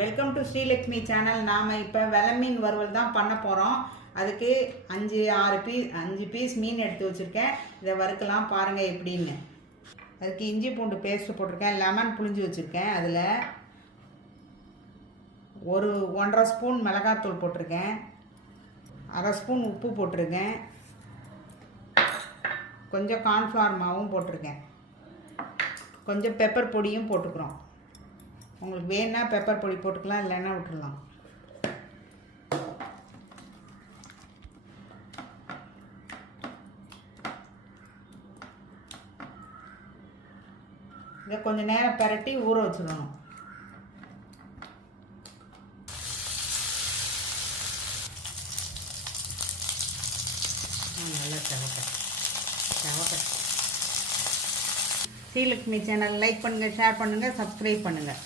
Welcome to Srilakshmi channel. நாம் இப்போ வெலை மீன் வறுவல் தான் பண்ண போகிறோம். அதுக்கு 5 பீஸ் மீன் எடுத்து வச்சுருக்கேன். இதை வறுக்கலாம், பாருங்கள் எப்படின்னு. அதுக்கு இஞ்சி பூண்டு பேஸ்ட்டு போட்டிருக்கேன், லெமன் புளிஞ்சு வச்சுருக்கேன். அதில் 1.5 ஸ்பூன் மிளகாத்தூள் போட்டிருக்கேன், 1/2 ஸ்பூன் உப்பு போட்டிருக்கேன், கொஞ்சம் கார்ன்ஃப்ளவர் மாவும் போட்டிருக்கேன், கொஞ்சம் பெப்பர் பொடியும் போட்டுக்கிறோம். உங்களுக்கு வேணுன்னா பெப்பர் பொடி போட்டுக்கலாம், இல்லைன்னா விட்டுடலாம். இதை கொஞ்சம் நேரம் பரட்டி ஊற வச்சுக்கணும். நல்லா செவக்க ஸ்ரீலக்ஷ்மி சேனல் லைக் பண்ணுங்கள், ஷேர் பண்ணுங்கள், சப்ஸ்கிரைப் பண்ணுங்கள்.